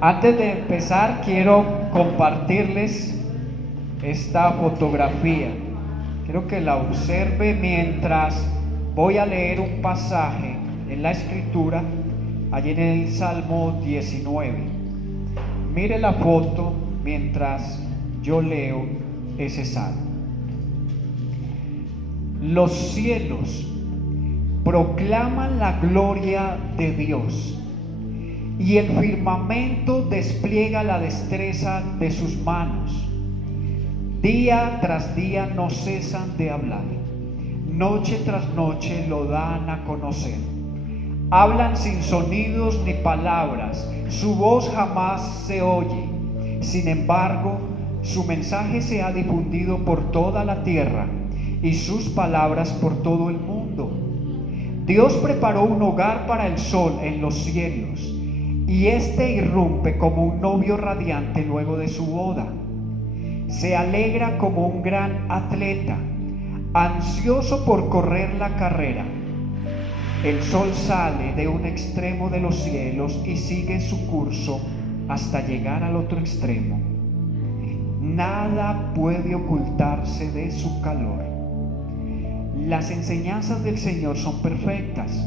Antes de empezar, quiero compartirles esta fotografía. Quiero que la observe mientras voy a leer un pasaje en la Escritura, allí en el Salmo 19. Mire la foto mientras yo leo ese salmo. Los cielos proclaman la gloria de Dios, y el firmamento despliega la destreza de sus manos. Día tras día no cesan de hablar, noche tras noche lo dan a conocer. Hablan sin sonidos ni palabras, su voz jamás se oye. Sin embargo, su mensaje se ha difundido por toda la tierra y sus palabras por todo el mundo. Dios preparó un hogar para el sol en los cielos, y éste irrumpe como un novio radiante luego de su boda. Se alegra como un gran atleta, ansioso por correr la carrera. El sol sale de un extremo de los cielos y sigue su curso hasta llegar al otro extremo. Nada puede ocultarse de su calor. Las enseñanzas del Señor son perfectas,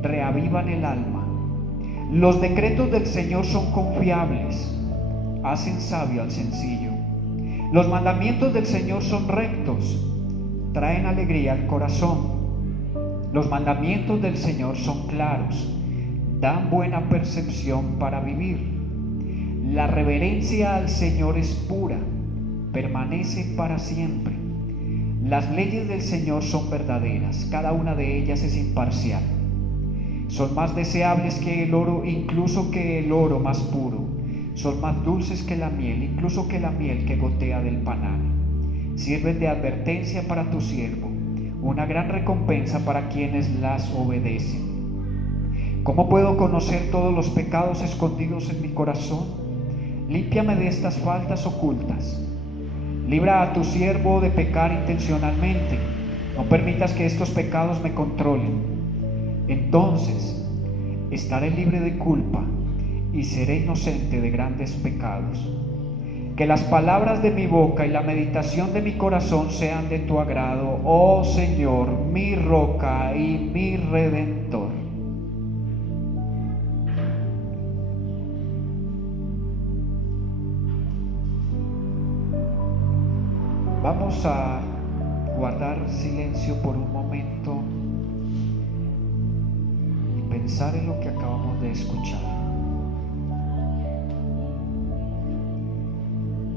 reavivan el alma. Los decretos del Señor son confiables, hacen sabio al sencillo. Los mandamientos del Señor son rectos, traen alegría al corazón. Los mandamientos del Señor son claros, dan buena percepción para vivir. La reverencia al Señor es pura, permanece para siempre. Las leyes del Señor son verdaderas, cada una de ellas es imparcial. Son más deseables que el oro, incluso que el oro más puro. Son más dulces que la miel, incluso que la miel que gotea del panal. Sirven de advertencia para tu siervo, una gran recompensa para quienes las obedecen. ¿Cómo puedo conocer todos los pecados escondidos en mi corazón? Límpiame de estas faltas ocultas. Libra a tu siervo de pecar intencionalmente. No permitas que estos pecados me controlen. Entonces estaré libre de culpa y seré inocente de grandes pecados. Que las palabras de mi boca y la meditación de mi corazón sean de tu agrado, oh Señor, mi roca y mi redentor. Vamos a guardar silencio por un momento y pensar en lo que acabamos de escuchar.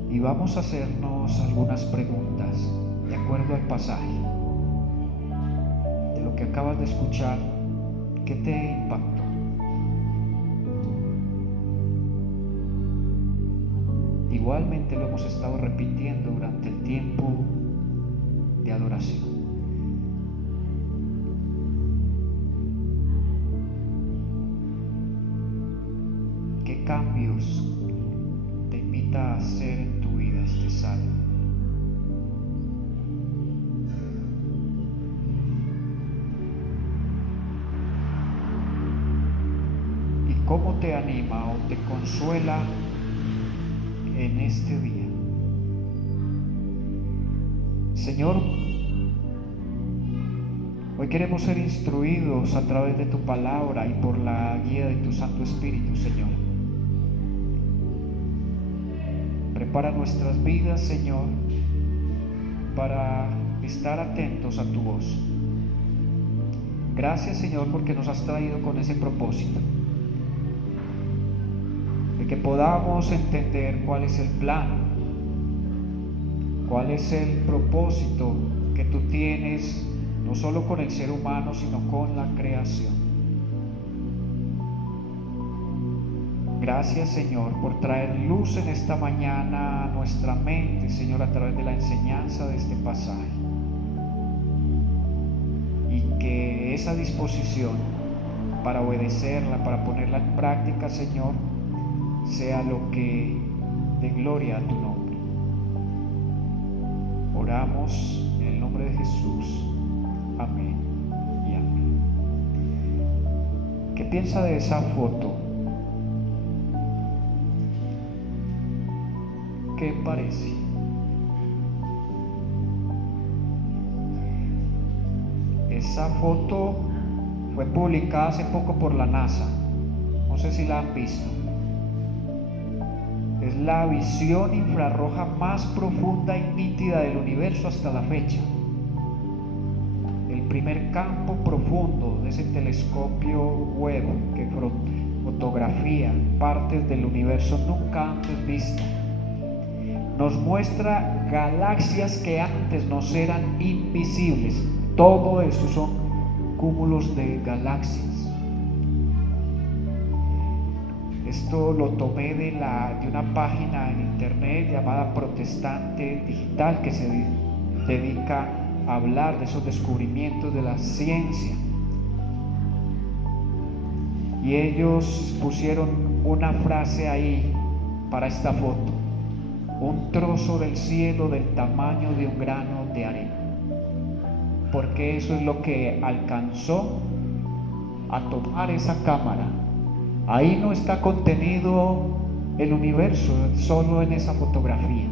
Y vamos a hacernos algunas preguntas de acuerdo al pasaje. De lo que acabas de escuchar, ¿qué te impactó? Igualmente lo hemos estado repitiendo durante el tiempo de adoración. ¿Qué cambios te invita a hacer en tu vida este salmo? ¿Y cómo te anima o te consuela en este día? Señor, hoy queremos ser instruidos a través de tu palabra y por la guía de tu Santo Espíritu, Señor. Prepara nuestras vidas, Señor, para estar atentos a tu voz. Gracias, Señor, porque nos has traído con ese propósito, de que podamos entender cuál es el plan, cuál es el propósito que tú tienes, no solo con el ser humano, sino con la creación. Gracias, Señor, por traer luz en esta mañana a nuestra mente, Señor, a través de la enseñanza de este pasaje. Y que esa disposición para obedecerla, para ponerla en práctica, Señor, sea lo que dé gloria a tu nombre. Oramos en el nombre de Jesús. Amén y amén. ¿Qué piensa de esa foto? qué parece. Esa foto fue publicada hace poco por la NASA. No sé si la han visto. Es la visión infrarroja más profunda y nítida del universo hasta la fecha. El primer campo profundo de ese telescopio Webb que fotografía partes del universo nunca antes vistas. Nos muestra galaxias que antes nos eran invisibles. Todo eso son cúmulos de galaxias. Esto lo tomé de una página en internet llamada Protestante Digital, que se dedica a hablar de esos descubrimientos de la ciencia. Y ellos pusieron una frase ahí para esta foto: un trozo del cielo del tamaño de un grano de arena. Porque eso es lo que alcanzó a tomar esa cámara. Ahí no está contenido el universo solo en esa fotografía.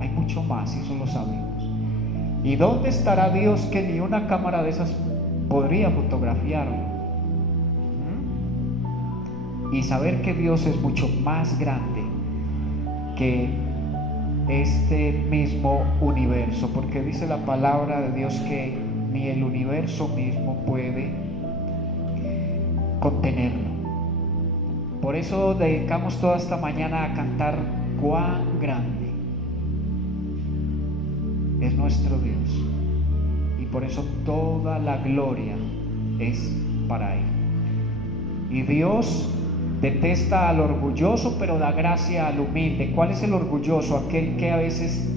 Hay mucho más, y eso lo sabemos. ¿Y dónde estará Dios que ni una cámara de esas podría fotografiarlo? Y saber que Dios es mucho más grande que este mismo universo, porque dice la palabra de Dios que ni el universo mismo puede contenerlo. Por eso dedicamos toda esta mañana a cantar cuán grande es nuestro Dios, y por eso toda la gloria es para Él. Y Dios detesta al orgulloso, pero da gracia al humilde. ¿Cuál es el orgulloso? Aquel que a veces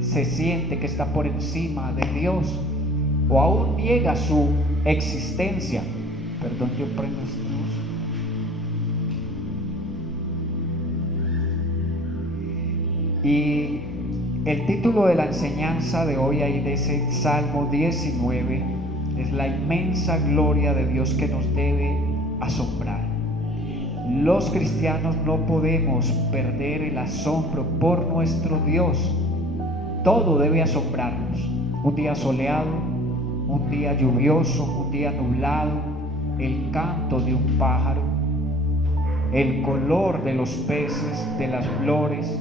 se siente que está por encima de Dios, o aún niega su existencia. Perdón, yo prendo esta luz. Y el título de la enseñanza de hoy, ahí de ese Salmo 19, es la inmensa gloria de Dios que nos debe asombrar. Los cristianos no podemos perder el asombro por nuestro Dios. Todo debe asombrarnos. Un día soleado, un día lluvioso, un día nublado, el canto de un pájaro, el color de los peces, de las flores.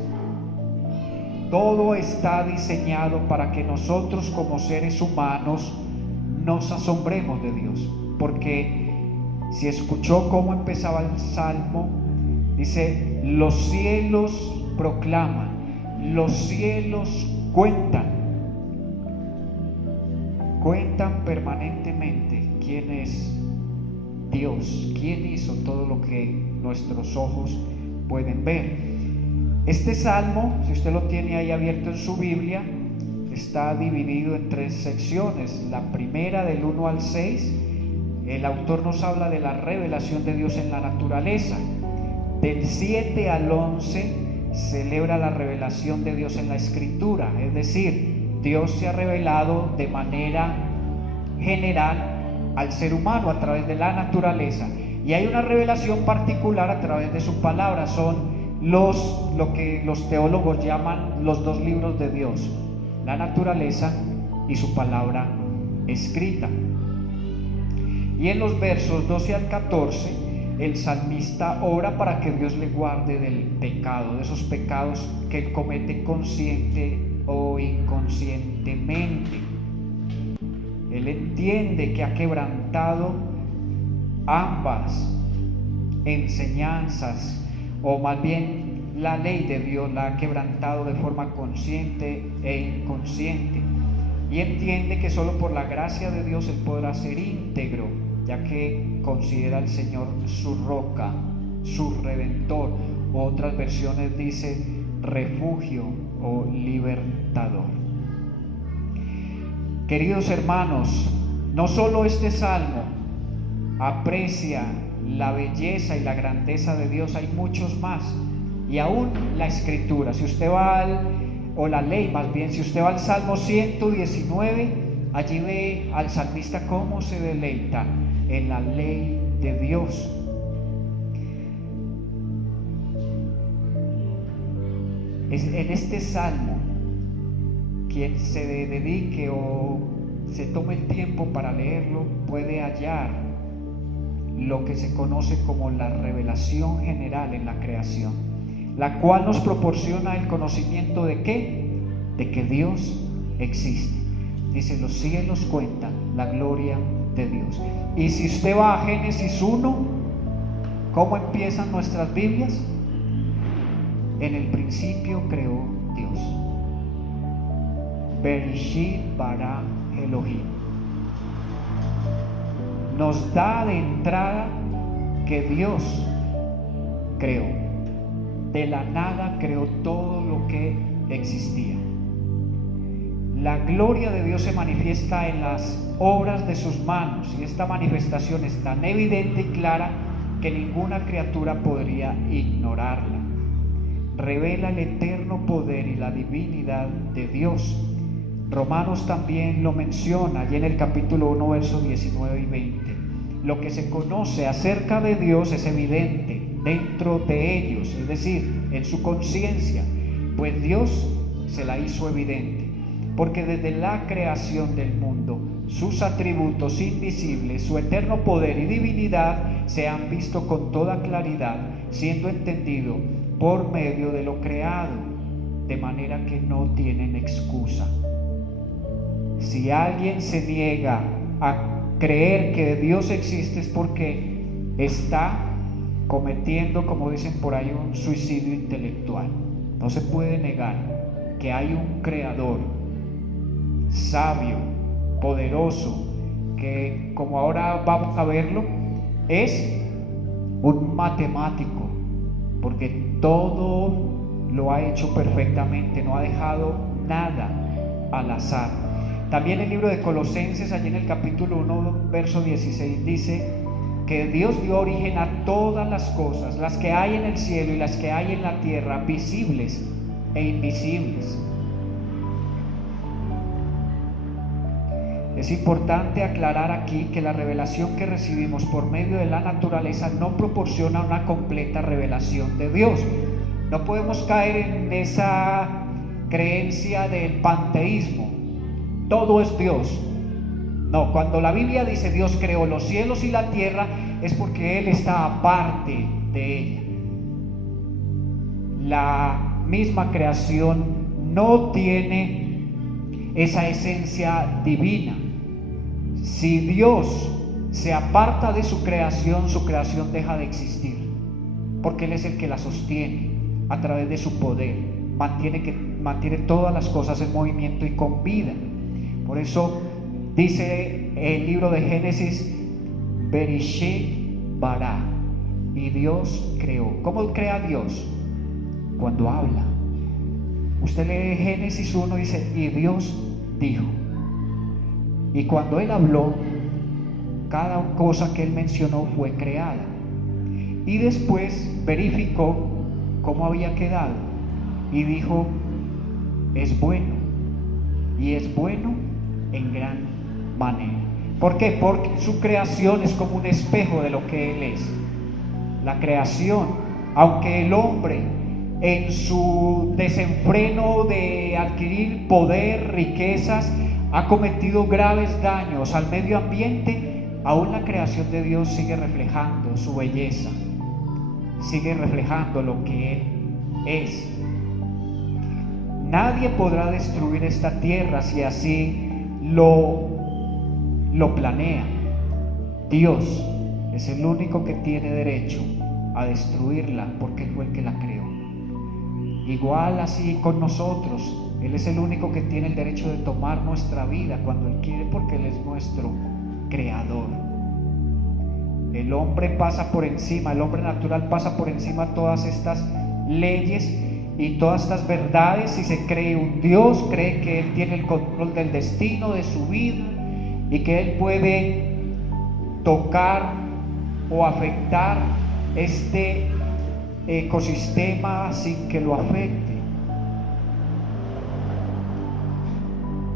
Todo está diseñado para que nosotros como seres humanos nos asombremos de Dios. Porque si escuchó cómo empezaba el Salmo, dice: los cielos proclaman, los cielos cuentan permanentemente quién es Dios, quién hizo todo lo que nuestros ojos pueden ver. Este salmo, si usted lo tiene ahí abierto en su Biblia, está dividido en 3 secciones. La primera, del 1 al 6, el autor nos habla de la revelación de Dios en la naturaleza. Del 7 al 11 celebra la revelación de Dios en la Escritura, es decir, Dios se ha revelado de manera general al ser humano a través de la naturaleza, y hay una revelación particular a través de su palabra. Son lo que los teólogos llaman los 2 libros de Dios: la naturaleza y su palabra escrita. Y en los versos 12 al 14, el salmista ora para que Dios le guarde del pecado, de esos pecados que él comete consciente o inconscientemente. Él entiende que ha quebrantado ambas enseñanzas, o más bien la ley de Dios la ha quebrantado de forma consciente e inconsciente, y entiende que solo por la gracia de Dios él podrá ser íntegro, ya que considera al Señor su roca, su redentor, o otras versiones dicen refugio o libertador. Queridos hermanos, no solo este salmo aprecia la belleza y la grandeza de Dios, hay muchos más. Y aún la Escritura, si usted va la ley más bien, si usted va al Salmo 119, allí ve al salmista cómo se deleita en la ley de Dios. En este salmo, quien se dedique o se tome el tiempo para leerlo puede hallar lo que se conoce como la revelación general en la creación, la cual nos proporciona el conocimiento de ¿qué? De que Dios existe. Dice, los cielos cuentan la gloria de Dios. Y si usted va a Génesis 1, ¿cómo empiezan nuestras Biblias? En el principio creó Dios. Bereshit bara Elohim. Nos da de entrada que Dios creó. De la nada creó todo lo que existía. La gloria de Dios se manifiesta en las obras de sus manos, y esta manifestación es tan evidente y clara que ninguna criatura podría ignorarla. Revela el eterno poder y la divinidad de Dios. Romanos también lo menciona allí en el capítulo 1, versos 19 y 20. Lo que se conoce acerca de Dios es evidente dentro de ellos, es decir, en su conciencia, pues Dios se la hizo evidente. Porque desde la creación del mundo, sus atributos invisibles, su eterno poder y divinidad se han visto con toda claridad, siendo entendido por medio de lo creado, de manera que no tienen excusa. Si alguien se niega a creer que Dios existe, es porque está cometiendo, como dicen por ahí, un suicidio intelectual. No se puede negar que hay un creador sabio, poderoso, que, como ahora vamos a verlo, es un matemático, porque todo lo ha hecho perfectamente, no ha dejado nada al azar. También el libro de Colosenses, allí en el capítulo 1, verso 16, dice que Dios dio origen a todas las cosas, las que hay en el cielo y las que hay en la tierra, visibles e invisibles. Es importante aclarar aquí que la revelación que recibimos por medio de la naturaleza no proporciona una completa revelación de Dios. No podemos caer en esa creencia del panteísmo. Todo es Dios. No, cuando la Biblia dice Dios creó los cielos y la tierra, es porque Él está aparte de ella. La misma creación no tiene esa esencia divina. Si Dios se aparta de su creación deja de existir, porque Él es el que la sostiene a través de su poder, mantiene todas las cosas en movimiento y con vida. Por eso dice el libro de Génesis, Bereshit bara, y Dios creó. ¿Cómo crea Dios? Cuando habla. Usted lee Génesis 1 y dice, y Dios dijo. Y cuando Él habló, cada cosa que Él mencionó fue creada. Y después verificó cómo había quedado y dijo, es bueno. Y es bueno en gran manera. ¿Por qué? Porque su creación es como un espejo de lo que Él es. La creación, aunque el hombre en su desenfreno de adquirir poder, riquezas, ha cometido graves daños al medio ambiente, aún la creación de Dios sigue reflejando su belleza, sigue reflejando lo que Él es. Nadie podrá destruir esta tierra si así lo planea. Dios es el único que tiene derecho a destruirla, porque Él fue el que la creó. Igual así con nosotros, Él es el único que tiene el derecho de tomar nuestra vida cuando Él quiere, porque Él es nuestro creador. El hombre pasa por encima, el hombre natural pasa por encima de todas estas leyes y todas estas verdades, y se cree un Dios, cree que Él tiene el control del destino de su vida y que Él puede tocar o afectar este ecosistema sin que lo afecte.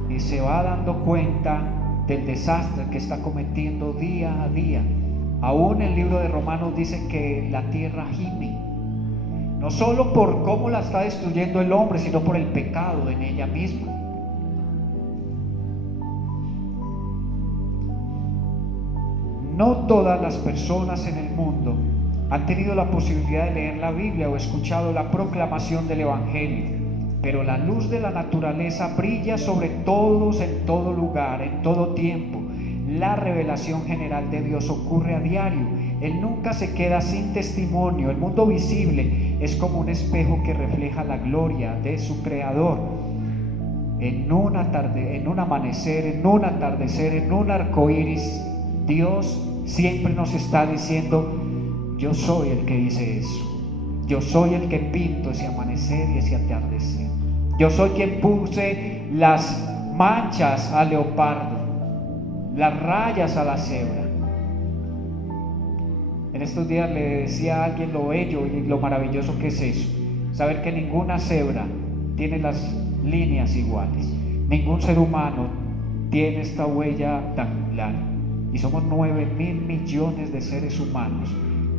Y se va dando cuenta del desastre que está cometiendo día a día. Aún el libro de Romanos dice que la tierra gime, no solo por cómo la está destruyendo el hombre, sino por el pecado en ella misma. No todas las personas en el mundo han tenido la posibilidad de leer la Biblia o escuchado la proclamación del Evangelio, pero la luz de la naturaleza brilla sobre todos en todo lugar, en todo tiempo. La revelación general de Dios ocurre a diario. Él nunca se queda sin testimonio. El mundo visible es como un espejo que refleja la gloria de su Creador. En una tarde, en un amanecer, en un atardecer, en un arco iris, Dios siempre nos está diciendo: yo soy el que dice eso. Yo soy el que pinto ese amanecer y ese atardecer. Yo soy quien puse las manchas al leopardo, las rayas a la cebra. En estos días le decía a alguien lo bello y lo maravilloso que es eso, saber que ninguna cebra tiene las líneas iguales, ningún ser humano tiene esta huella dactilar, y somos 9.000 millones de seres humanos.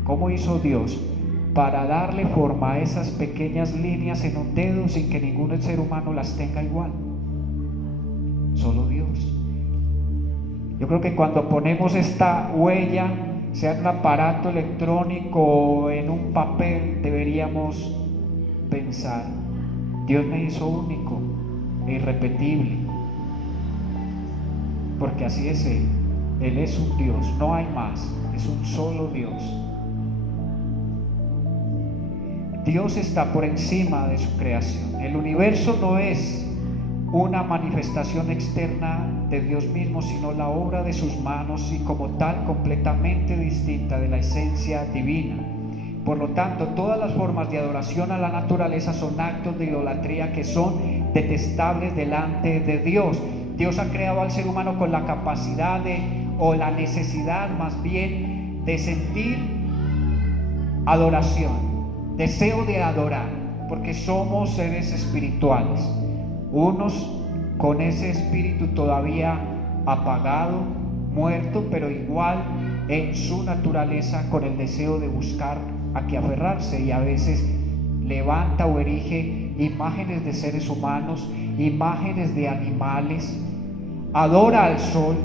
¿Cómo hizo Dios para darle forma a esas pequeñas líneas en un dedo sin que ningún ser humano las tenga igual? Solo Dios. Yo creo que cuando ponemos esta huella, sea en un aparato electrónico o en un papel, deberíamos pensar: Dios me hizo único e irrepetible, porque así es Él. Él es un Dios, no hay más, es un solo Dios. Dios está por encima de su creación. El universo no es una manifestación externa de Dios mismo, sino la obra de sus manos, y como tal completamente distinta de la esencia divina. Por lo tanto, todas las formas de adoración a la naturaleza son actos de idolatría que son detestables delante de Dios. Dios ha creado al ser humano con la capacidad o la necesidad más bien de sentir adoración, deseo de adorar, porque somos seres espirituales, unos con ese espíritu todavía apagado, muerto, pero igual en su naturaleza con el deseo de buscar a qué aferrarse, y a veces levanta o erige imágenes de seres humanos, imágenes de animales, adora al sol.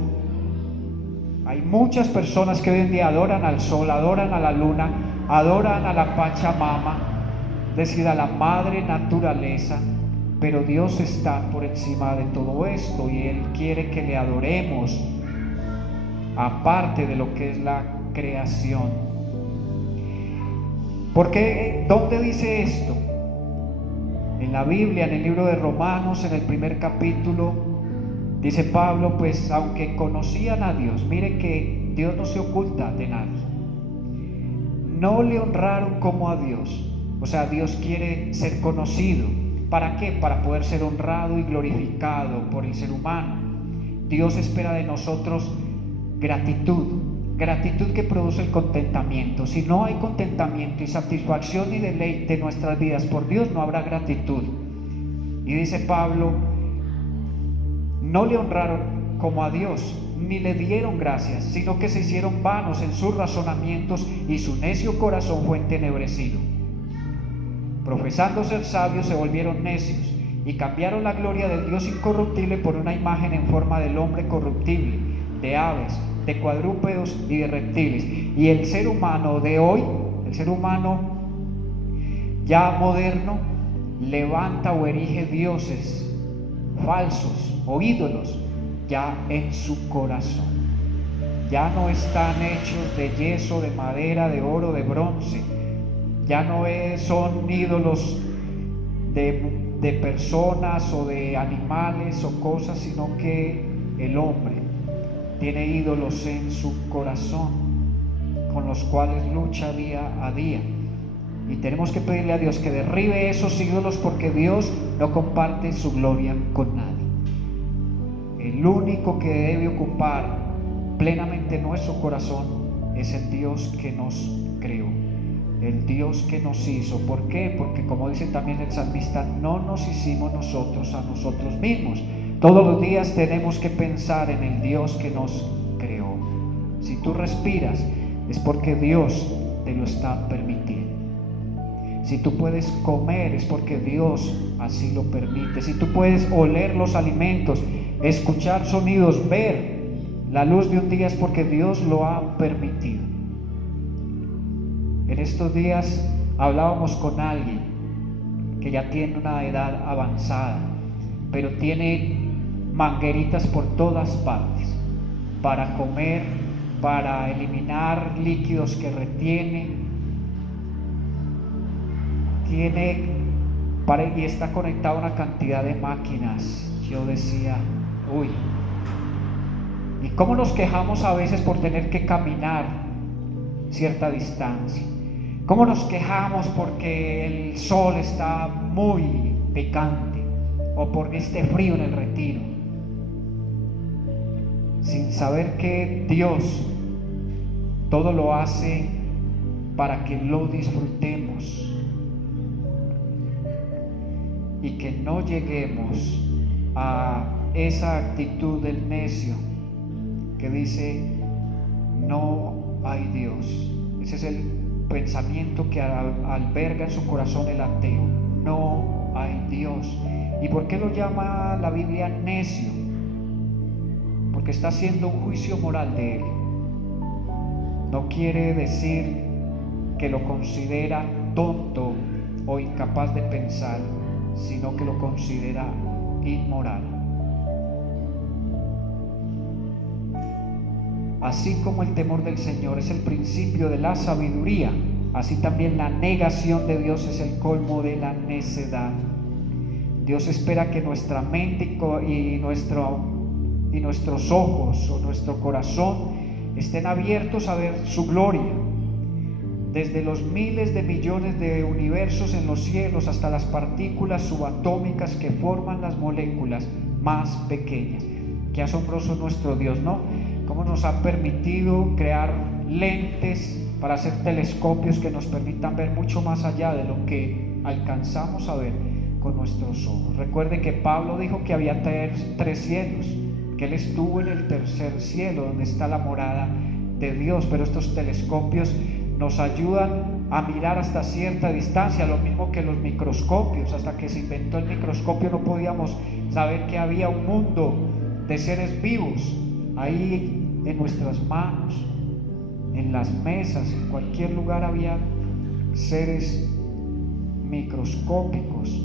Hay muchas personas que hoy en día adoran al sol, adoran a la luna, adoran a la Pachamama, es decir, a la madre naturaleza, pero Dios está por encima de todo esto y Él quiere que le adoremos, aparte de lo que es la creación. ¿Por qué? ¿Dónde dice esto? En la Biblia, en el libro de Romanos, en el primer capítulo, dice Pablo: pues aunque conocían a Dios, miren que Dios no se oculta de nadie, no le honraron como a Dios. O sea, Dios quiere ser conocido. ¿Para qué? Para poder ser honrado y glorificado por el ser humano. Dios espera de nosotros gratitud que produce el contentamiento. Si no hay contentamiento y satisfacción y deleite en nuestras vidas por Dios, no habrá gratitud. Y dice Pablo: no le honraron como a Dios, ni le dieron gracias, sino que se hicieron vanos en sus razonamientos, y su necio corazón fue entenebrecido. Profesando ser sabios, se volvieron necios, y cambiaron la gloria del Dios incorruptible por una imagen en forma del hombre corruptible, de aves, de cuadrúpedos y de reptiles. Y el ser humano de hoy, el ser humano ya moderno, levanta o erige dioses falsos o ídolos ya en su corazón. Ya no están hechos de yeso, de madera, de oro, de bronce. Ya no son ídolos de personas o de animales o cosas, sino que el hombre tiene ídolos en su corazón con los cuales lucha día a día. Y tenemos que pedirle a Dios que derribe esos ídolos, porque Dios no comparte su gloria con nadie. El único que debe ocupar plenamente nuestro corazón es el Dios que nos creó, el Dios que nos hizo. ¿Por qué? Porque, como dice también el salmista, no nos hicimos nosotros a nosotros mismos. Todos los días tenemos que pensar en el Dios que nos creó. Si tú respiras, es porque Dios te lo está permitiendo. Si tú puedes comer es porque Dios así lo permite. Si tú puedes oler los alimentos, escuchar sonidos, ver la luz de un día es porque Dios lo ha permitido. En estos días hablábamos con alguien que ya tiene una edad avanzada, pero tiene mangueritas por todas partes para comer, para eliminar líquidos que retiene, y está conectado a una cantidad de máquinas. Yo decía, uy, ¿y cómo nos quejamos a veces por tener que caminar cierta distancia? ¿Cómo nos quejamos porque el sol está muy picante o porque esté frío en el retiro? Sin saber que Dios todo lo hace para que lo disfrutemos y que no lleguemos a esa actitud del necio que dice no hay Dios. Ese es el pensamiento que alberga en su corazón el ateo. No hay Dios. ¿Y por qué lo llama la Biblia necio? Porque está haciendo un juicio moral de él. No quiere decir que lo considera tonto o incapaz de pensar, sino que lo considera inmoral. Así como el temor del Señor es el principio de la sabiduría, así también la negación de Dios es el colmo de la necedad. Dios espera que nuestra mente y nuestros ojos o nuestro corazón estén abiertos a ver su gloria. Desde los miles de millones de universos en los cielos hasta las partículas subatómicas que forman las moléculas más pequeñas. Qué asombroso nuestro Dios, ¿no? Cómo nos ha permitido crear lentes para hacer telescopios que nos permitan ver mucho más allá de lo que alcanzamos a ver con nuestros ojos. Recuerde que Pablo dijo que había tres cielos, que él estuvo en el tercer cielo, donde está la morada de Dios, pero estos telescopios nos ayudan a mirar hasta cierta distancia, lo mismo que los microscopios. Hasta que se inventó el microscopio no podíamos saber que había un mundo de seres vivos ahí en nuestras manos, en las mesas, en cualquier lugar había seres microscópicos.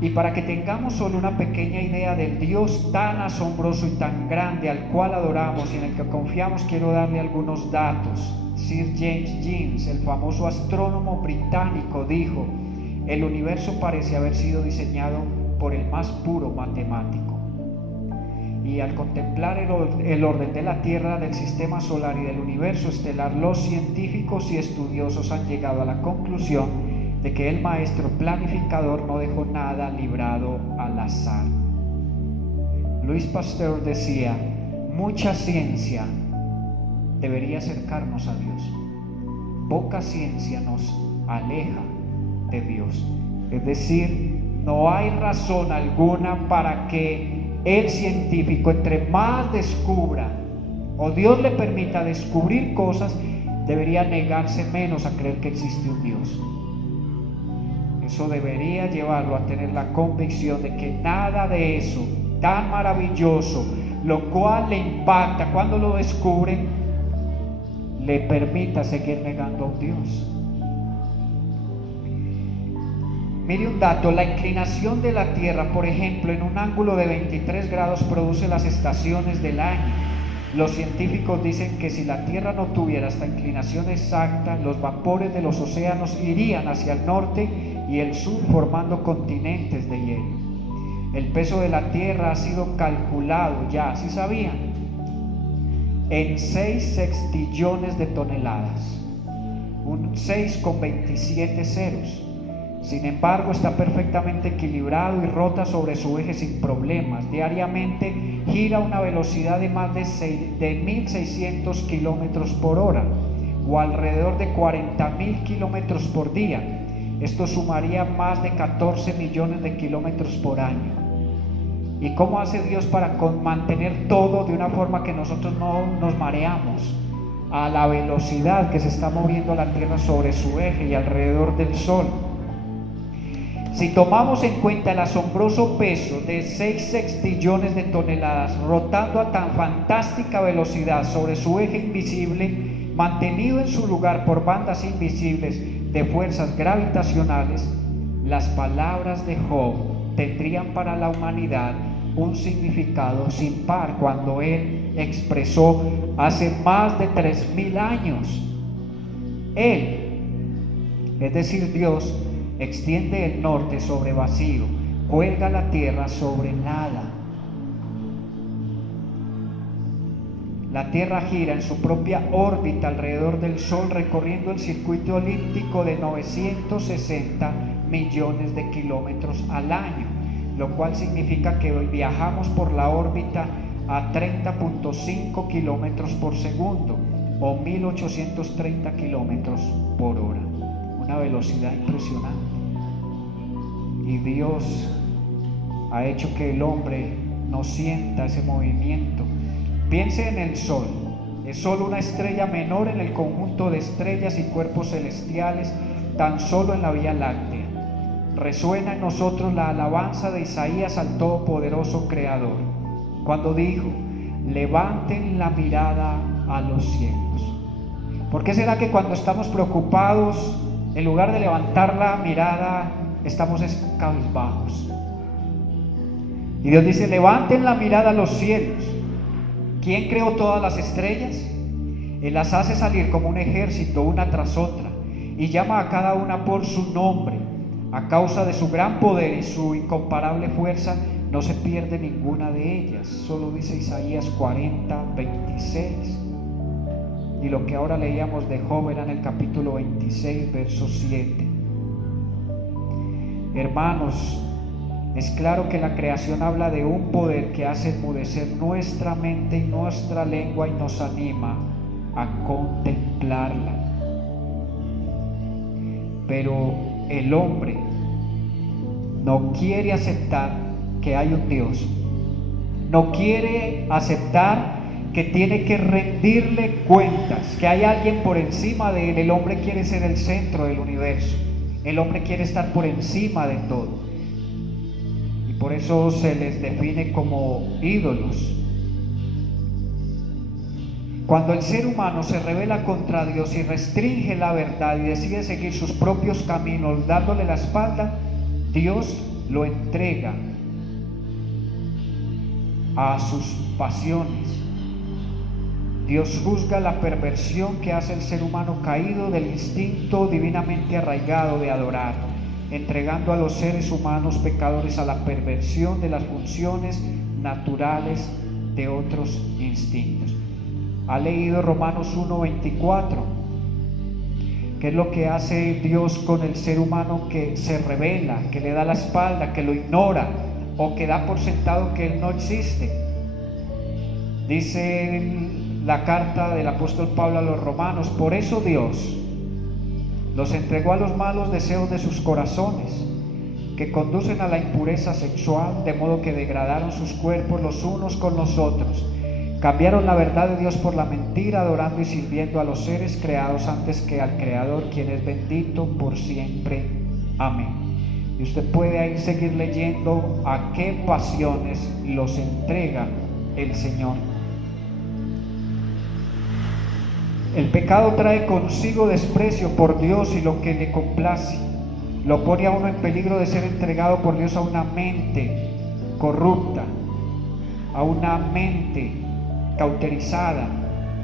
Y para que tengamos solo una pequeña idea del Dios tan asombroso y tan grande al cual adoramos y en el que confiamos, quiero darle algunos datos. Sir James Jeans, el famoso astrónomo británico, dijo: el universo parece haber sido diseñado por el más puro matemático. Y al contemplar el orden de la Tierra, del sistema solar y del universo estelar, los científicos y estudiosos han llegado a la conclusión de que el maestro planificador no dejó nada librado al azar. Louis Pasteur decía: mucha ciencia debería acercarnos a Dios, poca ciencia nos aleja de Dios. Es decir, no hay razón alguna para que el científico, entre más descubra o Dios le permita descubrir cosas, debería negarse menos a creer que existe un Dios. Eso debería llevarlo a tener la convicción de que nada de eso tan maravilloso, lo cual le impacta cuando lo descubre, le permita seguir negando a un Dios. Mire un dato: la inclinación de la Tierra, por ejemplo, en un ángulo de 23 grados produce las estaciones del año. Los científicos dicen que si la Tierra no tuviera esta inclinación exacta, los vapores de los océanos irían hacia el norte y el sur, formando continentes de hielo. El peso de la Tierra ha sido calculado ya, ¿sí sabían?, en 6 sextillones de toneladas, un 6 con 27 ceros. Sin embargo, está perfectamente equilibrado y rota sobre su eje sin problemas. Diariamente gira a una velocidad de más de 1.600 kilómetros por hora, o alrededor de 40.000 kilómetros por día. Esto sumaría más de 14 millones de kilómetros por año. ¿Y cómo hace Dios para mantener todo de una forma que nosotros no nos mareamos? a la velocidad que se está moviendo la Tierra sobre su eje y alrededor del Sol. Si tomamos en cuenta el asombroso peso de 6 sextillones de toneladas rotando a tan fantástica velocidad sobre su eje invisible, mantenido en su lugar por bandas invisibles de fuerzas gravitacionales, las palabras de Job tendrían para la humanidad un significado sin par cuando él expresó hace más de 3000 años. Él, es decir, Dios, extiende el norte sobre vacío, cuelga la tierra sobre nada. La Tierra gira en su propia órbita alrededor del Sol, recorriendo el circuito elíptico de 960 millones de kilómetros al año, lo cual significa que hoy viajamos por la órbita a 30.5 kilómetros por segundo o 1830 kilómetros por hora. Una velocidad impresionante. Y Dios ha hecho que el hombre no sienta ese movimiento. Piense en el Sol. Es solo una estrella menor en el conjunto de estrellas y cuerpos celestiales, tan solo en la Vía Láctea. Resuena en nosotros la alabanza de Isaías al Todopoderoso Creador, cuando dijo: levanten la mirada a los cielos. ¿Por qué será que cuando estamos preocupados, en lugar de levantar la mirada, estamos cabizbajos? Y Dios dice: levanten la mirada a los cielos. ¿Quién creó todas las estrellas? Él las hace salir como un ejército, una tras otra, y llama a cada una por su nombre. A causa de su gran poder y su incomparable fuerza, no se pierde ninguna de ellas. Solo dice Isaías 40:26. Y lo que ahora leíamos de Job era en el capítulo 26, verso 7. Hermanos, es claro que la creación habla de un poder que hace enmudecer nuestra mente y nuestra lengua y nos anima a contemplarla. Pero el hombre no quiere aceptar que hay un Dios, no quiere aceptar que tiene que rendirle cuentas, que hay alguien por encima de él. El hombre quiere ser el centro del universo, el hombre quiere estar por encima de todo, y por eso se les define como ídolos. Cuando el ser humano se rebela contra Dios y restringe la verdad y decide seguir sus propios caminos dándole la espalda, Dios lo entrega a sus pasiones. Dios juzga la perversión que hace el ser humano caído del instinto divinamente arraigado de adorar, entregando a los seres humanos pecadores a la perversión de las funciones naturales de otros instintos. ¿Ha leído Romanos 1:24? ¿Qué es lo que hace Dios con el ser humano que se rebela, que le da la espalda, que lo ignora o que da por sentado que Él no existe? Dice la carta del apóstol Pablo a los romanos: por eso Dios los entregó a los malos deseos de sus corazones, que conducen a la impureza sexual, de modo que degradaron sus cuerpos los unos con los otros. Cambiaron la verdad de Dios por la mentira, adorando y sirviendo a los seres creados antes que al Creador, quien es bendito por siempre. Amén. Y usted puede ahí seguir leyendo a qué pasiones los entrega el Señor. El pecado trae consigo desprecio por Dios y lo que le complace. Lo pone a uno en peligro de ser entregado por Dios a una mente corrupta, a una mente cauterizada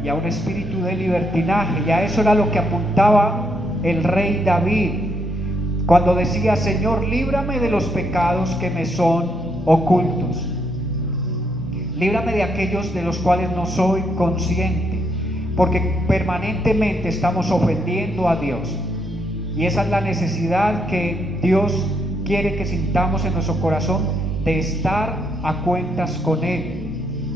y a un espíritu de libertinaje. Y a eso era lo que apuntaba el rey David cuando decía: Señor, líbrame de los pecados que me son ocultos, líbrame de aquellos de los cuales no soy consciente, porque permanentemente estamos ofendiendo a Dios. Y esa es la necesidad que Dios quiere que sintamos en nuestro corazón, de estar a cuentas con Él,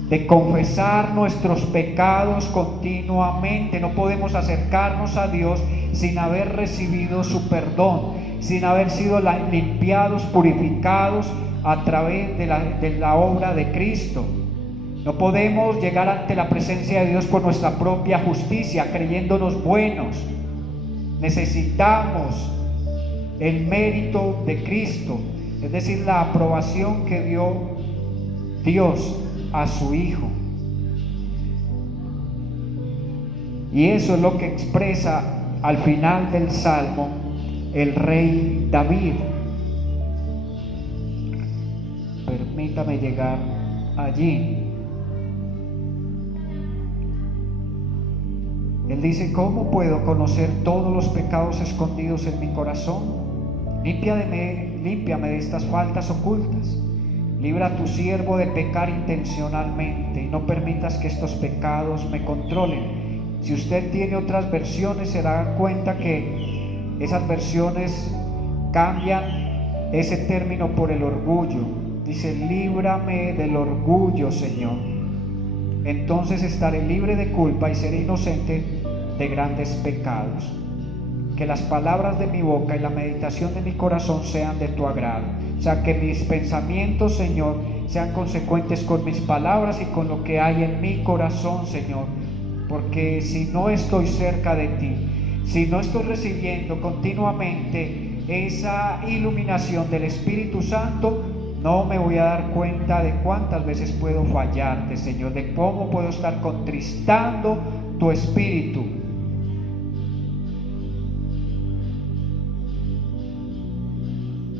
de confesar nuestros pecados continuamente. No podemos acercarnos a Dios sin haber recibido su perdón, sin haber sido limpiados, purificados a través de la obra de Cristo. No podemos llegar ante la presencia de Dios por nuestra propia justicia, creyéndonos buenos. Necesitamos el mérito de Cristo, es decir, la aprobación que dio Dios a su Hijo. Y eso es lo que expresa al final del Salmo el rey David. Permítame llegar allí. Él dice: ¿cómo puedo conocer todos los pecados escondidos en mi corazón? Límpiame de estas faltas ocultas. Libra a tu siervo de pecar intencionalmente y no permitas que estos pecados me controlen. Si usted tiene otras versiones, se da cuenta que esas versiones cambian ese término por el orgullo. Dice: líbrame del orgullo, Señor. Entonces estaré libre de culpa y seré inocente de grandes pecados. Que las palabras de mi boca y la meditación de mi corazón sean de tu agrado. O sea, que mis pensamientos, Señor, sean consecuentes con mis palabras y con lo que hay en mi corazón, Señor. Porque si no estoy cerca de ti, si no estoy recibiendo continuamente esa iluminación del Espíritu Santo, no me voy a dar cuenta de cuántas veces puedo fallarte, Señor, de cómo puedo estar contristando tu Espíritu.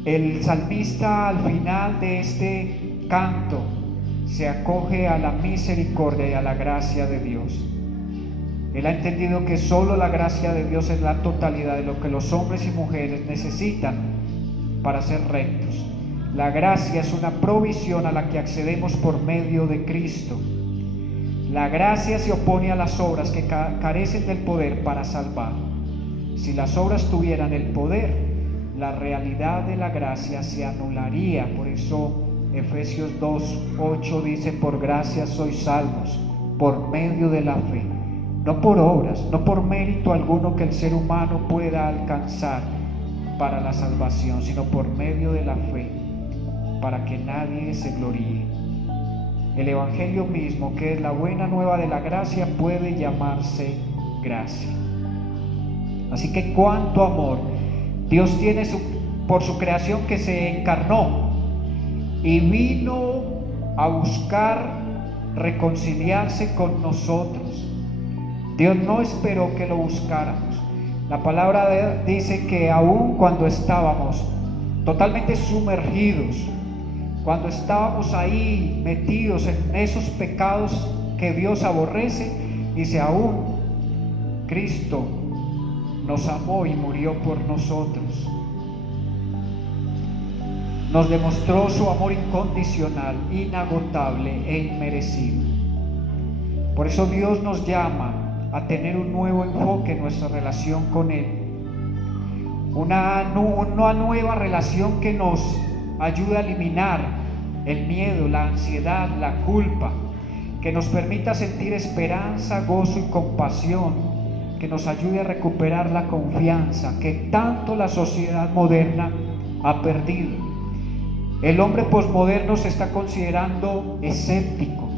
El salmista, al final de este canto, se acoge a la misericordia y a la gracia de Dios. Él ha entendido que solo la gracia de Dios es la totalidad de lo que los hombres y mujeres necesitan para ser rectos. La gracia es una provisión a la que accedemos por medio de Cristo. La gracia se opone a las obras que carecen del poder para salvar. Si las obras tuvieran el poder, la realidad de la gracia se anularía. Por eso Efesios 2:8 dice: por gracia sois salvos, por medio de la fe. No por obras, no por mérito alguno que el ser humano pueda alcanzar para la salvación, sino por medio de la fe, para que nadie se gloríe. El Evangelio mismo, que es la buena nueva de la gracia, puede llamarse gracia. Así que cuánto amor Dios tiene por su creación, que se encarnó y vino a buscar reconciliarse con nosotros. Dios no esperó que lo buscáramos. La palabra de Dios dice que aun cuando estábamos totalmente sumergidos, cuando estábamos ahí metidos en esos pecados que Dios aborrece, dice: aún Cristo nos amó y murió por nosotros. Nos demostró su amor incondicional, inagotable e inmerecido. Por eso Dios nos llama a tener un nuevo enfoque en nuestra relación con Él, una nueva relación que nos ayude a eliminar el miedo, la ansiedad, la culpa, que nos permita sentir esperanza, gozo y compasión, que nos ayude a recuperar la confianza que tanto la sociedad moderna ha perdido. El hombre posmoderno se está considerando escéptico,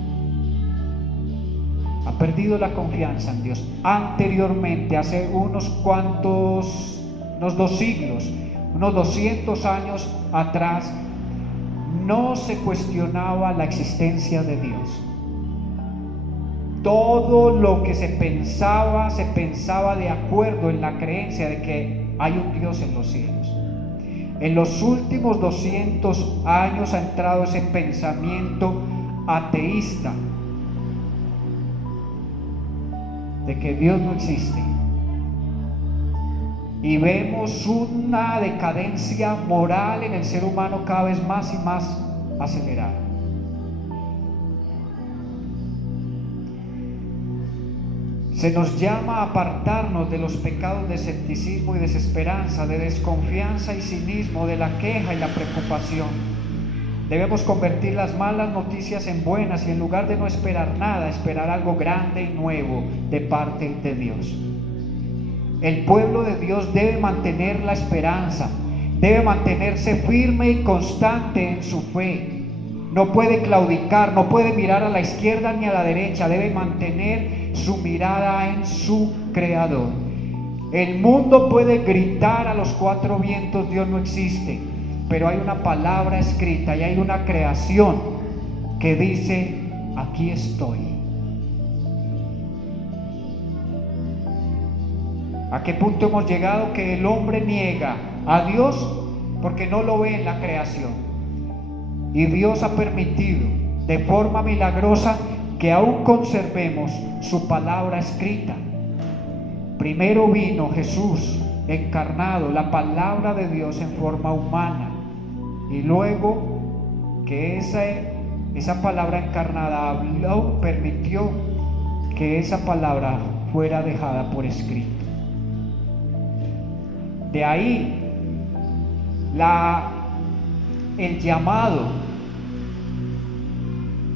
ha perdido la confianza en Dios. Anteriormente, hace unos 2 siglos, unos 200 años atrás, no se cuestionaba la existencia de Dios. Todo lo que se pensaba de acuerdo en la creencia de que hay un Dios en los cielos. En los últimos 200 años ha entrado ese pensamiento ateísta de que Dios no existe, y vemos una decadencia moral en el ser humano cada vez más y más acelerada. Se nos llama a apartarnos de los pecados de escepticismo y desesperanza, de desconfianza y cinismo, de la queja y la preocupación. Debemos convertir las malas noticias en buenas y, en lugar de no esperar nada, esperar algo grande y nuevo de parte de Dios. El pueblo de Dios debe mantener la esperanza, debe mantenerse firme y constante en su fe. no puede claudicar, no puede mirar a la izquierda ni a la derecha, debe mantener su mirada en su Creador. El mundo puede gritar a los cuatro vientos: Dios no existe, pero hay una palabra escrita y hay una creación que dice: aquí estoy. ¿A qué punto hemos llegado que el hombre niega a Dios porque no lo ve en la creación? Y Dios ha permitido de forma milagrosa que aún conservemos su palabra escrita. Primero vino Jesús encarnado, la palabra de Dios en forma humana, y luego que esa palabra encarnada habló, permitió que esa palabra fuera dejada por escrito. De ahí el llamado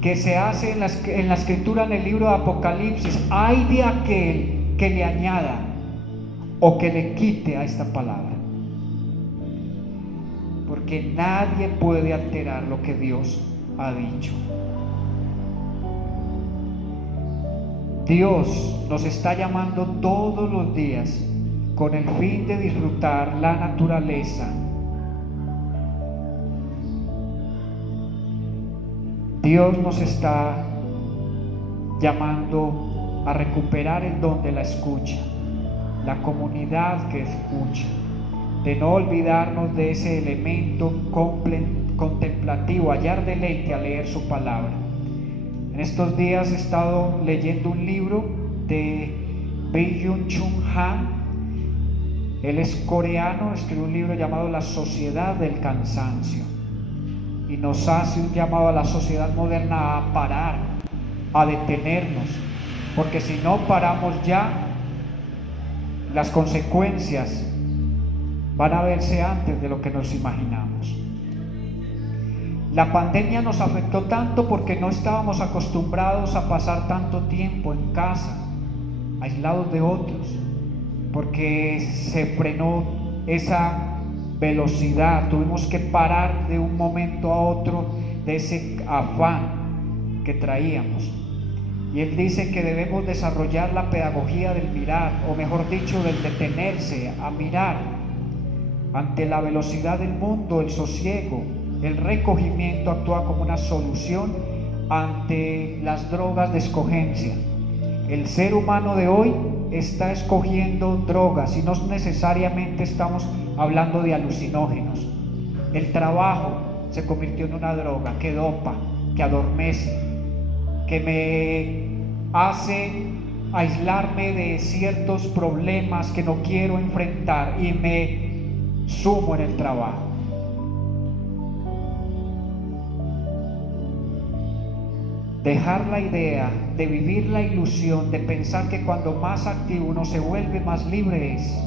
que se hace en la escritura, en el libro de Apocalipsis: ay de aquel que le añada o que le quite a esta palabra, porque nadie puede alterar lo que Dios ha dicho. Dios nos está llamando todos los días con el fin de disfrutar la naturaleza. Dios nos está llamando a recuperar el don de la escucha, la comunidad que escucha, de no olvidarnos de ese elemento contemplativo, hallar deleite al leer su palabra. En estos días he estado leyendo un libro de Byung-Chul Han. Él es coreano, escribió un libro llamado La Sociedad del Cansancio, y nos hace un llamado a la sociedad moderna a parar, a detenernos, porque si no paramos ya, las consecuencias van a verse antes de lo que nos imaginamos. La pandemia nos afectó tanto porque no estábamos acostumbrados a pasar tanto tiempo en casa, aislados de otros, porque se frenó esa velocidad, tuvimos que parar de un momento a otro de ese afán que traíamos. Y él dice que debemos desarrollar la pedagogía del mirar, o mejor dicho, del detenerse a mirar. Ante la velocidad del mundo, el sosiego, el recogimiento actúa como una solución ante las drogas de escogencia. El ser humano de hoy está escogiendo drogas, y no necesariamente estamos hablando de alucinógenos. El trabajo se convirtió en una droga que dopa, que adormece, que me hace aislarme de ciertos problemas que no quiero enfrentar y me sumo en el trabajo. Dejar la idea de vivir la ilusión de pensar que cuando más activo uno se vuelve, más libre es.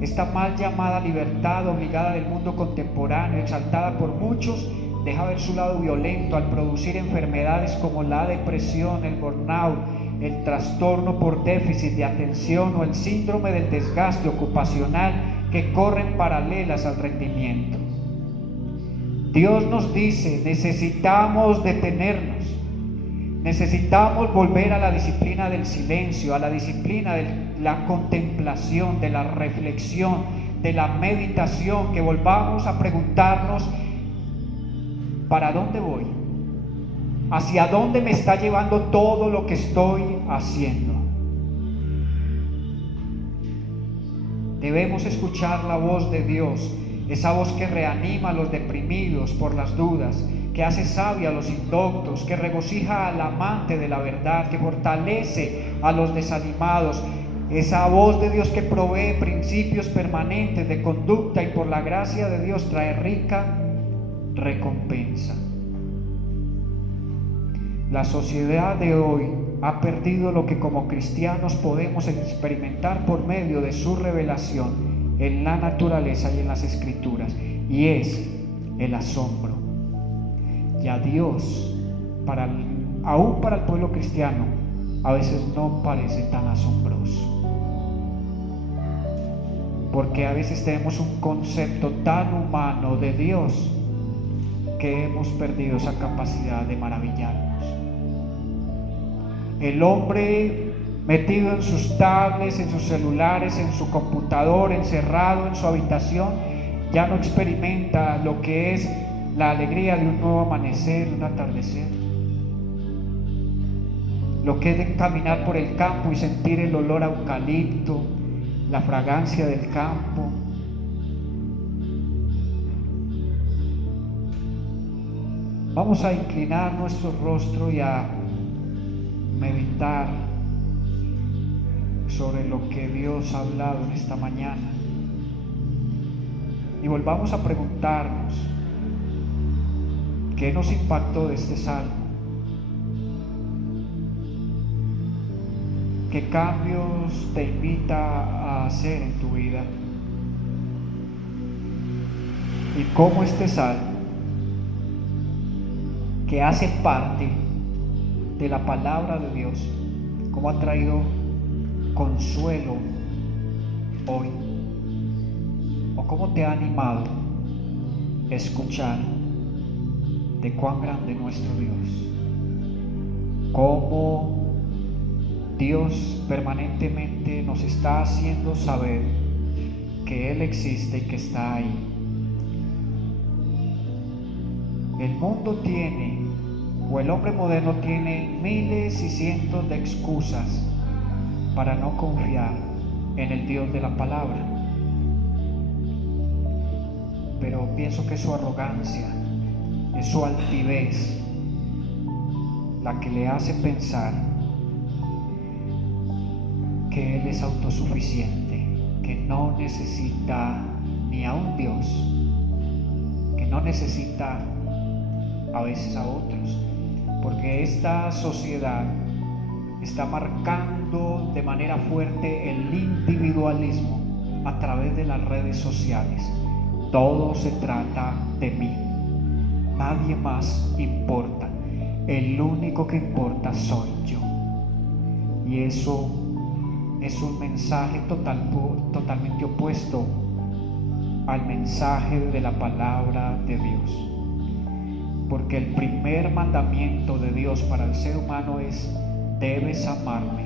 Esta mal llamada libertad obligada del mundo contemporáneo, exaltada por muchos, deja ver su lado violento al producir enfermedades como la depresión, el burnout, el trastorno por déficit de atención o el síndrome del desgaste ocupacional, que corren paralelas al rendimiento. Dios nos dice: necesitamos detenernos, necesitamos volver a la disciplina del silencio, a la disciplina de la contemplación, de la reflexión, de la meditación, que volvamos a preguntarnos: ¿para dónde voy? ¿Hacia dónde me está llevando todo lo que estoy haciendo? Debemos escuchar la voz de Dios, esa voz que reanima a los deprimidos por las dudas, que hace sabia a los indoctos, que regocija al amante de la verdad, que fortalece a los desanimados. Esa voz de Dios que provee principios permanentes de conducta y por la gracia de Dios trae rica recompensa. La sociedad de hoy ha perdido lo que como cristianos podemos experimentar por medio de su revelación en la naturaleza y en las escrituras, y es el asombro. Ya Dios, aún para el pueblo cristiano, a veces no parece tan asombroso, porque a veces tenemos un concepto tan humano de Dios porque hemos perdido esa capacidad de maravillarnos. El hombre metido en sus tablets, en sus celulares, en su computador, encerrado en su habitación, ya no experimenta lo que es la alegría de un nuevo amanecer, un atardecer. Lo que es de caminar por el campo y sentir el olor a eucalipto, la fragancia del campo. Vamos a inclinar nuestro rostro y a meditar sobre lo que Dios ha hablado en esta mañana. Y volvamos a preguntarnos, ¿qué nos impactó de este salmo? ¿Qué cambios te invita a hacer en tu vida? Y cómo este salmo, que hace parte de la palabra de Dios, cómo ha traído consuelo hoy, o cómo te ha animado a escuchar de cuán grande es nuestro Dios, cómo Dios permanentemente nos está haciendo saber que Él existe y que está ahí. El mundo tiene, o el hombre moderno tiene miles y cientos de excusas para no confiar en el Dios de la palabra. Pero pienso que es su arrogancia, es su altivez la que le hace pensar que Él es autosuficiente, que no necesita ni a un Dios, que no necesita a veces a otros, porque esta sociedad está marcando de manera fuerte el individualismo a través de las redes sociales. Todo se trata de mí, nadie más importa, el único que importa soy yo. Y eso es un mensaje totalmente opuesto al mensaje de la palabra de Dios. Porque el primer mandamiento de Dios para el ser humano es: debes amarme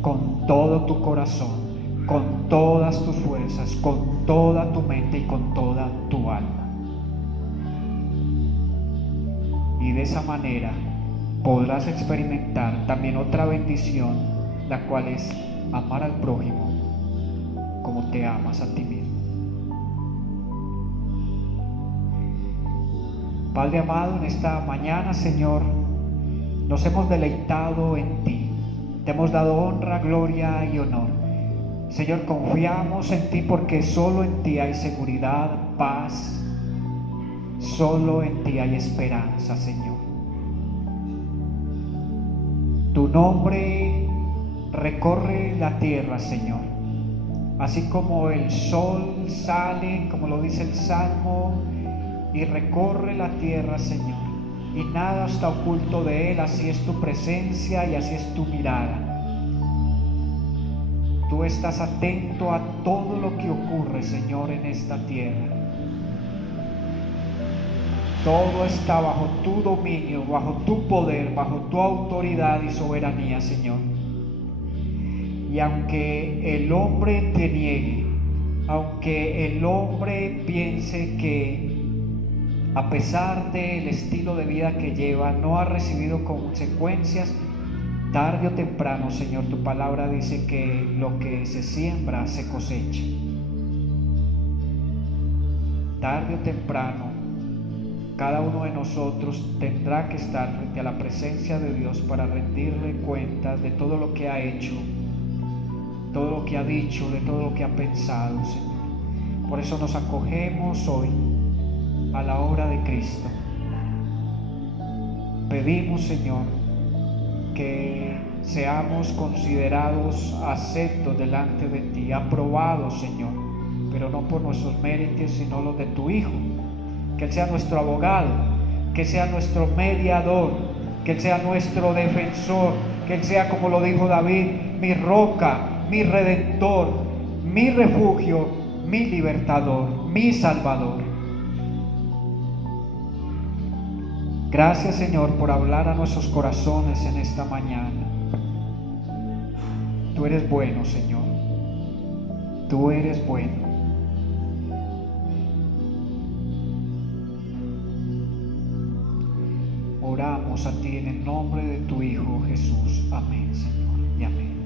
con todo tu corazón, con todas tus fuerzas, con toda tu mente y con toda tu alma. Y de esa manera podrás experimentar también otra bendición, la cual es amar al prójimo como te amas a ti mismo. Padre amado, en esta mañana, Señor, nos hemos deleitado en ti, te hemos dado honra, gloria y honor. Señor, confiamos en ti porque solo en ti hay seguridad, paz, solo en ti hay esperanza, Señor. Tu nombre recorre la tierra, Señor, así como el sol sale, como lo dice el Salmo, y recorre la tierra, Señor, y nada está oculto de Él. Así es tu presencia y así es tu mirada. Tú estás atento a todo lo que ocurre, Señor, en esta tierra. Todo está bajo tu dominio, bajo tu poder, bajo tu autoridad y soberanía, Señor. Y aunque el hombre te niegue, aunque el hombre piense que a pesar del estilo de vida que lleva no ha recibido consecuencias, tarde o temprano, Señor, tu palabra dice que lo que se siembra se cosecha. Tarde o temprano, cada uno de nosotros tendrá que estar frente a la presencia de Dios para rendirle cuentas de todo lo que ha hecho, todo lo que ha dicho, de todo lo que ha pensado, Señor. Por eso nos acogemos hoy a la obra de Cristo. Pedimos, Señor, que seamos considerados aceptos delante de ti, aprobados, Señor, pero no por nuestros méritos, sino los de tu Hijo. Que Él sea nuestro abogado, que sea nuestro mediador, que Él sea nuestro defensor, que Él sea, como lo dijo David, mi roca, mi redentor, mi refugio, mi libertador, mi salvador. Gracias, Señor, por hablar a nuestros corazones en esta mañana. Tú eres bueno, Señor. Tú eres bueno. Oramos a ti en el nombre de tu Hijo Jesús. Amén, Señor, y amén.